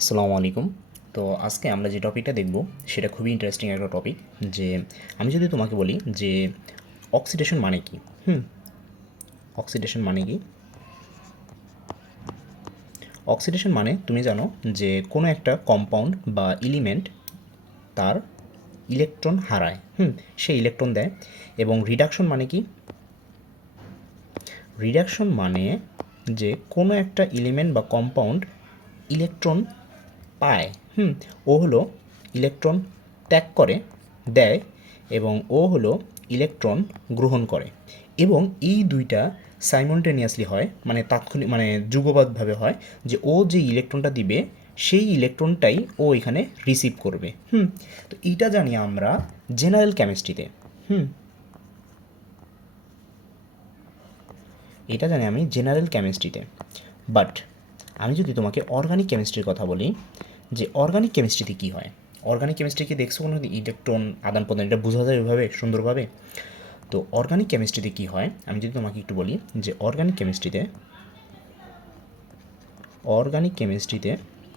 আসসালামু আলাইকুম। তো আজকে আমরা যে টপিকটা দেখব সেটা খুবই ইন্টারেস্টিং একটা টপিক। যে আমি যদি তোমাকে বলি যে অক্সিডেশন মানে কি। হুম অক্সিডেশন মানে কি? অক্সিডেশন মানে তুমি জানো যে কোনো একটা কম্পাউন্ড বা এলিমেন্ট তার ইলেকট্রন হারায়, সে ইলেকট্রন দেয়। এবং রিডাকশন মানে কি? রিডাকশন মানে যে কোনো একটা এলিমেন্ট বা কম্পাউন্ড ইলেকট্রন পায়, ও হলো ইলেকট্রন ত্যাগ করে, দেয়, এবং ও হলো ইলেকট্রন গ্রহণ করে। এবং এই দুইটা সাইমultaneously হয়, মানে তাৎক্ষণিক, মানে যুগপৎভাবে হয়, যে ও যে ইলেকট্রনটা দিবে সেই ইলেকট্রনটাই ও এখানে রিসিভ করবে। তো এইটা জানি আমরা জেনারেল কেমিস্ট্রিতে। হুম এটা জানি আমি জেনারেল কেমিস্ট্রিতে। বাট আমি যদি তোমাকে অর্গানিক কেমিস্ট্রির কথা বলি, যে অর্গানিক কেমিস্ট্রিতে কী হয়। অর্গানিক কেমিস্ট্রিকে দেখছো কোনো ইলেকট্রন আদান প্রদান, এটা বোঝা যায় ওইভাবে সুন্দরভাবে। তো অর্গানিক কেমিস্ট্রিতে কী হয় আমি যদি তোমাকে একটু বলি, যে অর্গানিক কেমিস্ট্রিতে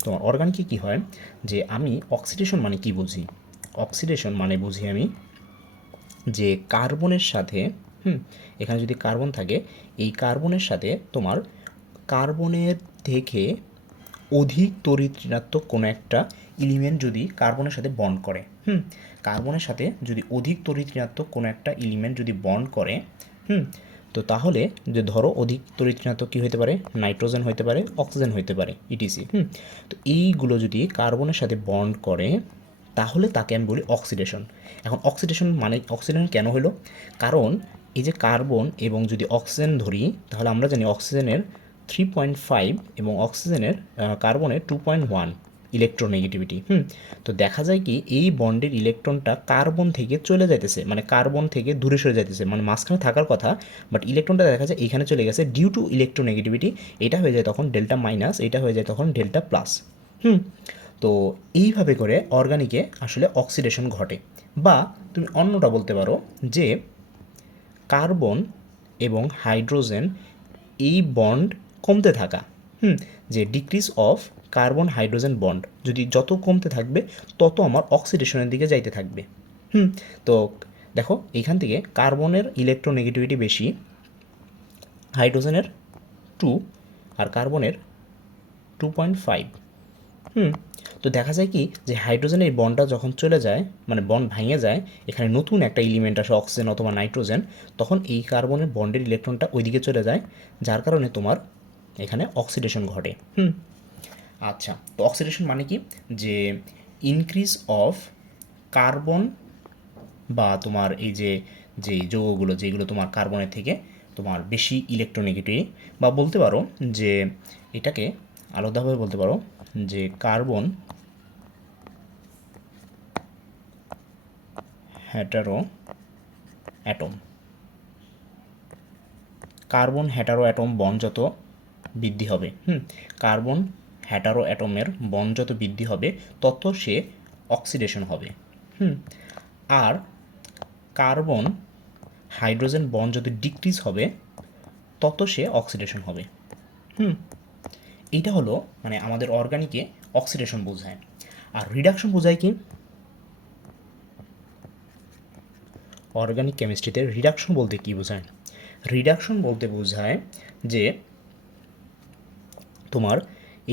তোমার অর্গানিকে কী হয়, যে আমি অক্সিডেশন মানে কি বুঝি। অক্সিডেশন মানে বুঝি আমি যে কার্বনের সাথে, হুম এখানে যদি কার্বন থাকে, এই কার্বনের সাথে তোমার কার্বনের থেকে অধিক তড়িৎ ঋণাত্মক কোনো একটা এলিমেন্ট যদি কার্বনের সাথে বন্ড করে, কার্বনের সাথে যদি অধিক তড়িৎ ঋণাত্মক কোনো একটা এলিমেন্ট যদি বন্ড করে, হুম তো তাহলে যে ধরো অধিক তড়িৎ ঋণাত্মক কী হতে পারে, নাইট্রোজেন হতে পারে, অক্সিজেন হতে পারে, ইটিসি। তো এইগুলো যদি কার্বনের সাথে বন্ড করে তাহলে তাকে আমি বলি অক্সিডেশন। এখন অক্সিডেশন মানে অক্সিডেশন কেন হলো? কারণ এই যে কার্বন এবং যদি অক্সিজেন ধরি, তাহলে আমরা জানি অক্সিজেনের 3.5 এবং অক্সিজেনের কার্বনের 2.1 ইলেকট্রোনেগেটিভিটি। তো দেখা যায় কি এই বন্ডের ইলেকট্রনটা কার্বন থেকে চলে যাইতেছে, মানে কার্বন থেকে দূরে সরে যাইতেছে, মানে মাঝখানে থাকার কথা, বাট ইলেকট্রনটা দেখা যায় এখানে চলে গেছে ডিউ টু ইলেকট্রোনেগেটিভিটি। এটা হয়ে যায় তখন ডেল্টা মাইনাস, এটা হয়ে যায় তখন ডেল্টা প্লাস। তো এইভাবে করে অর্গানিকে আসলে অক্সিডেশন ঘটে। বা তুমি অন্যটা বলতে পারো যে কার্বন এবং হাইড্রোজেন এই বন্ড কমতে থাকা, যে decrease of carbon hydrogen bond যদি যত কমতে থাকবে তত আমার অক্সিডেশনের দিকে যাইতে থাকবে। তো দেখো এইখান থেকে কার্বনের ইলেকট্রোনেগেটিভিটি বেশি, হাইড্রোজেনের 2 আর কার্বনের 2.5। তো দেখা যায় কি যে হাইড্রোজেনের এই বন্ডটা যখন চলে যায়, মানে বন্ড ভেঙে যায়, এখানে নতুন একটা এলিমেন্ট আসে অক্সিজেন অথবা নাইট্রোজেন, তখন এই কার্বনের বন্ডের ইলেকট্রনটা ওইদিকে চলে যায়, যার কারণে তোমার এখানে অক্সিডেশন ঘটে। আচ্ছা, তো অক্সিডেশন মানে কি? যে ইনক্রিজ অফ কার্বন, বা তোমার এই যে যেই যৌগগুলো যেগুলো তোমার কার্বনের থেকে তোমার বেশি ইলেকট্রোনেগেটিভ, বা বলতে পারো যে এটাকে আলাদাভাবে বলতে পারো যে carbon hetero atom. Carbon hetero atom bond যত বৃদ্ধি হবে, কার্বন হ্যাটারো অ্যাটমের বন্ড যত বৃদ্ধি হবে তত সে অক্সিডেশন হবে। আর কার্বন হাইড্রোজেন বন্ড যত ডিক্রিজ হবে তত সে অক্সিডেশন হবে। এইটা হলো মানে আমাদের অর্গানিকে অক্সিডেশন বোঝায়। আর রিডাকশন বোঝায় কি? অর্গানিক কেমিস্ট্রিতে রিডাকশন বলতে কী বোঝায়? রিডাকশন বলতে বোঝায় যে তোমার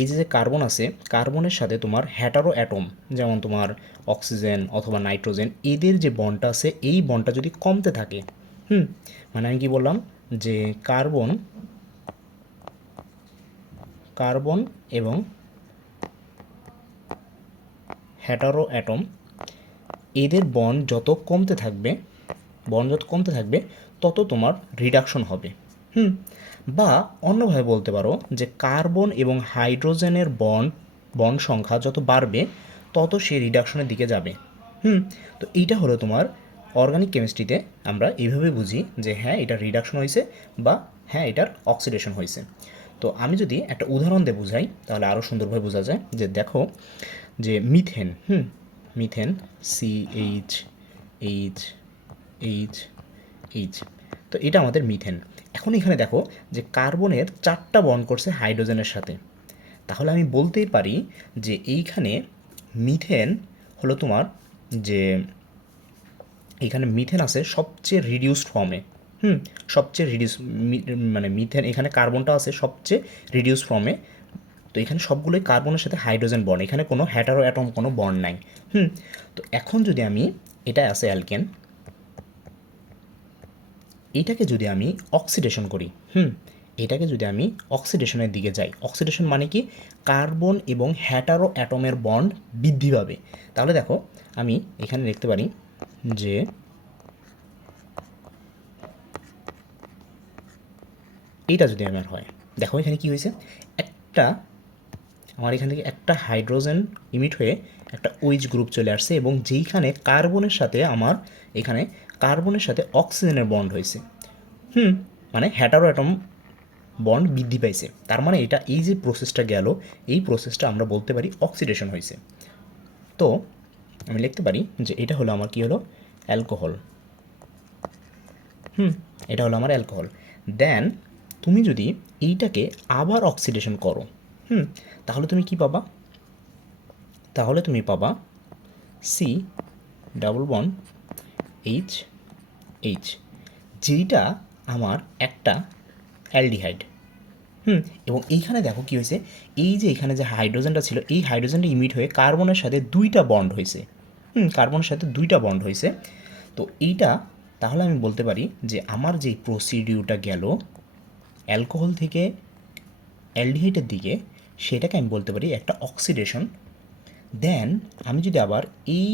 এই যে কার্বন আছে, কার্বনের সাথে তোমার হ্যাটারো অ্যাটম, যেমন তোমার অক্সিজেন অথবা নাইট্রোজেন, এদের যে বন্ডটা আছে এই বন্ডটা যদি কমতে থাকে, মানে আমি কি বললাম, যে কার্বন কার্বন এবং হ্যাটারো অ্যাটম, এদের বন্ড যত কমতে থাকবে তত তোমার রিডাকশন হবে। বা অন্যভাবে বলতে পারো যে কার্বন এবং হাইড্রোজেনের বন্ড সংখ্যা যত বাড়বে তত সে রিডাকশনের দিকে যাবে। তো এইটা হলো তোমার অর্গানিক কেমিস্ট্রিতে আমরা এইভাবে বুঝি যে হ্যাঁ এটা রিডাকশন হয়েছে, বা হ্যাঁ এটার অক্সিডেশন হয়েছে। তো আমি যদি একটা উদাহরণ দিয়ে বুঝাই তাহলে আরও সুন্দরভাবে বোঝা যায়। যে দেখো যে মিথেন, মিথেন, CH8H, তো এটা আমাদের মিথেন। এখন এখানে দেখো যে কার্বনের 4টা বন্ড করছে হাইড্রোজেনের সাথে, তাহলে আমি বলতেই পারি যে এইখানে মিথেন হলো তোমার যে এখানে মিথেন আছে সবচেয়ে রিডিউসড ফর্মে। সবচেয়ে রিডিউস মানে মিথেন এখানে কার্বনটা আছে সবচেয়ে রিডিউস ফর্মে। তো এখানে সবগুলোই কার্বনের সাথে হাইড্রোজেন বন্ড, এখানে কোনো হ্যাটারো অ্যাটম কোনো বন্ড নাই। তো এখন যদি আমি এটা আছে অ্যালকেন, এটাকে যদি আমি অক্সিডেশন করি, এটাকে যদি আমি অক্সিডেশনের দিকে যাই, অক্সিডেশন মানে কি কার্বন এবং হ্যাটারো অ্যাটমের বন্ড বৃদ্ধি পাবে। তাহলে দেখো আমি এখানে লিখতে পারি যে এইটা যদি আমার হয়, দেখো এখানে কি হয়েছে, একটা আমার এখান থেকে একটা হাইড্রোজেন ইমিট হয়ে একটা ওইচ গ্রুপ চলে আসছে এবং যেইখানে কার্বনের সাথে আমার এখানে কার্বনের সাথে অক্সিজেনের বন্ড হয়েছে। মানে হ্যাটারো অ্যাটম বন্ড বৃদ্ধি পাইছে। তার মানে এটা এই যে প্রসেসটা গেল, এই প্রসেসটা আমরা বলতে পারি অক্সিডেশন হয়েছে। তো আমি লিখতে পারি যে এটা হলো আমার কি হলো, অ্যালকোহল। এটা হলো আমার অ্যালকোহল। দেন তুমি যদি এইটাকে আবার অক্সিডেশন করো, তাহলে তুমি কি পাবা, তাহলে তুমি পাবা C double bond H H, যেইটা আমার একটা অ্যালডিহাইড। এবং এইখানে দেখো কি হয়েছে, এই যে এখানে যে হাইড্রোজেনটা ছিল এই হাইড্রোজেনটা ইমিট হয়ে কার্বনের সাথে দুইটা বন্ড হয়েছে। কার্বনের সাথে দুইটা বন্ড হয়েছে। তো এইটা তাহলে আমি বলতে পারি যে আমার যে প্রসিডিউরটা গেল অ্যালকোহল থেকে অ্যালডিহাইডের দিকে, সেটাকে আমি বলতে পারি একটা অক্সিডেশন। দেন আমি যদি আবার এই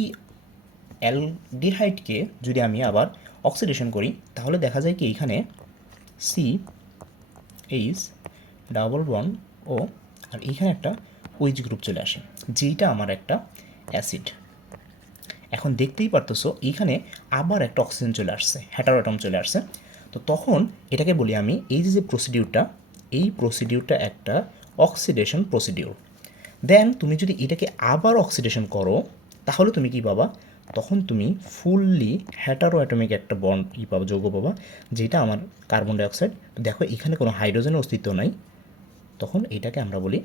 অ্যালডিহাইডকে যদি আমি আবার অক্সিডেশন করি, তাহলে দেখা যায় কি এখানে সি এইচ ডাবল বন্ড ও, আর এইখানে একটা ওইচ গ্রুপ চলে আসে, যেইটা আমার একটা অ্যাসিড। এখন দেখতেই পারতেছো এইখানে আবার একটা অক্সিজেন চলে আসছে, হ্যাটারোটম চলে আসছে। তো তখন এটাকে বলি আমি এই যে প্রসিডিউরটা, এই প্রসিডিউরটা একটা অক্সিডেশন প্রসিডিউর। দেন তুমি যদি এটাকে আবার অক্সিডেশন করো, তাহলে তুমি কি পাবা, তখন তুমি ফুললি হ্যাটারো অ্যাটমিক একটা বন্ড পাবা, যৌগ পাবা, যেটা আমার কার্বন ডাইঅক্সাইড। দেখো এখানে কোনো হাইড্রোজেনের অস্তিত্ব নাই, তখন এটাকে আমরা বলি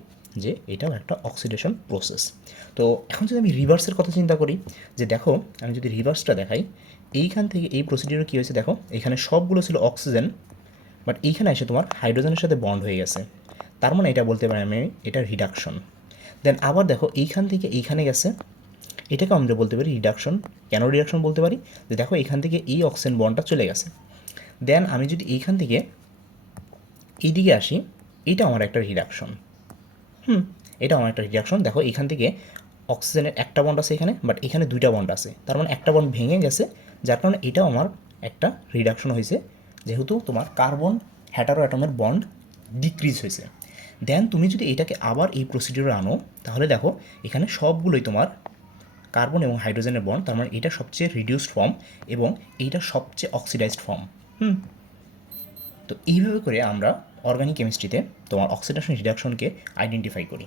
যে এটাও একটা অক্সিডেশন প্রসেস। তো এখন যদি আমি রিভার্সের কথা চিন্তা করি, যে দেখো আমি যদি রিভার্সটা দেখাই, এইখান থেকে এই প্রসিডিউরে কী হয়েছে, দেখো এখানে সবগুলো ছিল অক্সিজেন, বাট এইখানে এসে তোমার হাইড্রোজেনের সাথে বন্ড হয়ে গেছে। তার মানে এটা বলতে পারি আমি এটা রিডাকশন। দেন আবার দেখো এইখান থেকে এইখানে গেছে, এটাকে আমরা বলতে পারি রিডাকশন। কেন রিডাকশন বলতে পারি, যে দেখো এখান থেকে এই অক্সিজেন বন্ডটা চলে গেছে। দেন আমি যদি এইখান থেকে এইদিকে আসি, এটা আমার একটা রিডাকশন। এটা আমার একটা রিডাকশন। দেখো এখান থেকে অক্সিজেনের একটা বন্ড আছে এখানে, বাট এখানে দুইটা বন্ড আছে, তার মানে একটা বন্ড ভেঙে গেছে, যার কারণে এটাও আমার একটা রিডাকশন হয়েছে, যেহেতু তোমার কার্বন হ্যাটারো অ্যাটমের বন্ড ডিক্রিজ হয়েছে। দেন তুমি যদি এটাকে আবার এই প্রসিডিউরে আনো, তাহলে দেখো এখানে সবগুলোই তোমার কার্বন এবং হাইড্রোজেনের বন্ড, তার মানে এটা সবচেয়ে রিডিউসড ফর্ম এবং এইটা সবচেয়ে অক্সিডাইজড ফর্ম। তো এইভাবে করে আমরা অর্গানিক কেমিস্ট্রিতে তোমার অক্সিডেশন রিডাকশনকে আইডেন্টিফাই করি।